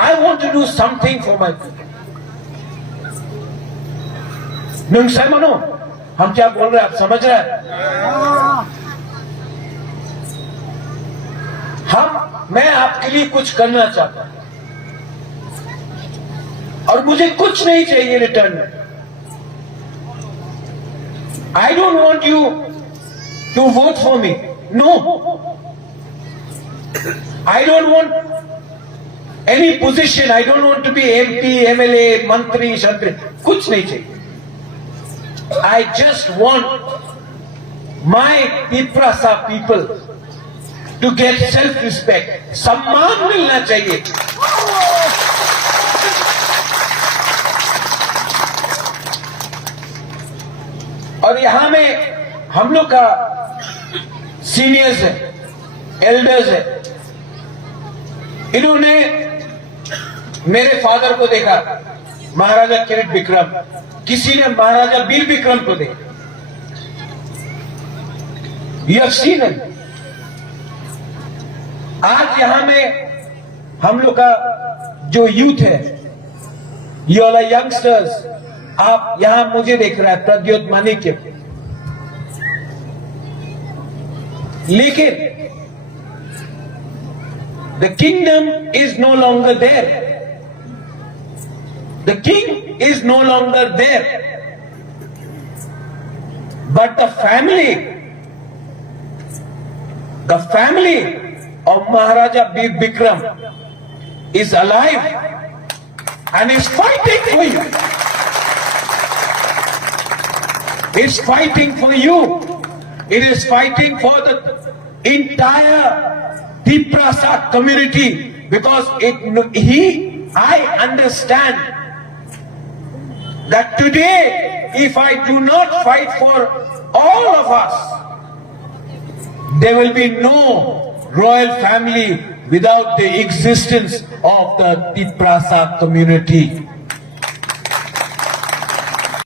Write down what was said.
I want to do something for my people. मनो, हम क्या बोल रहे हैं आप समझ रहे हैं? मैं आपके लिए कुछ करना चाहता हूं और मुझे कुछ नहीं चाहिए रिटर्न में. I don't want you to vote for me. No. I don't want any position. I don't want to be MP, MLA, मंत्री, शंत्री. कुछ नहीं चाहिए. I just want my Tiprasa people to get self-respect. सम्मान मिलना चाहिए. और यहां में हम लोग का सीनियर्स है, एल्डर्स है. इन्होंने मेरे फादर को देखा, महाराजा किरीट बिक्रम. किसी ने महाराजा वीर बिक्रम को देखा. You have seen it. आज यहां में हम लोग का जो यूथ है, ये वाला यंगस्टर्स, आप यहां मुझे देख रहा है, प्रद्योत मानिक्य. लेकिन the kingdom is no longer there. The king is no longer there. But the family of Maharaja Veer Bikram is alive and is fighting for you. It's fighting for you. It is fighting for the entire Tiprasa community, because I understand that today, if I do not fight for all of us, there will be no royal family without the existence of the Tiprasa community.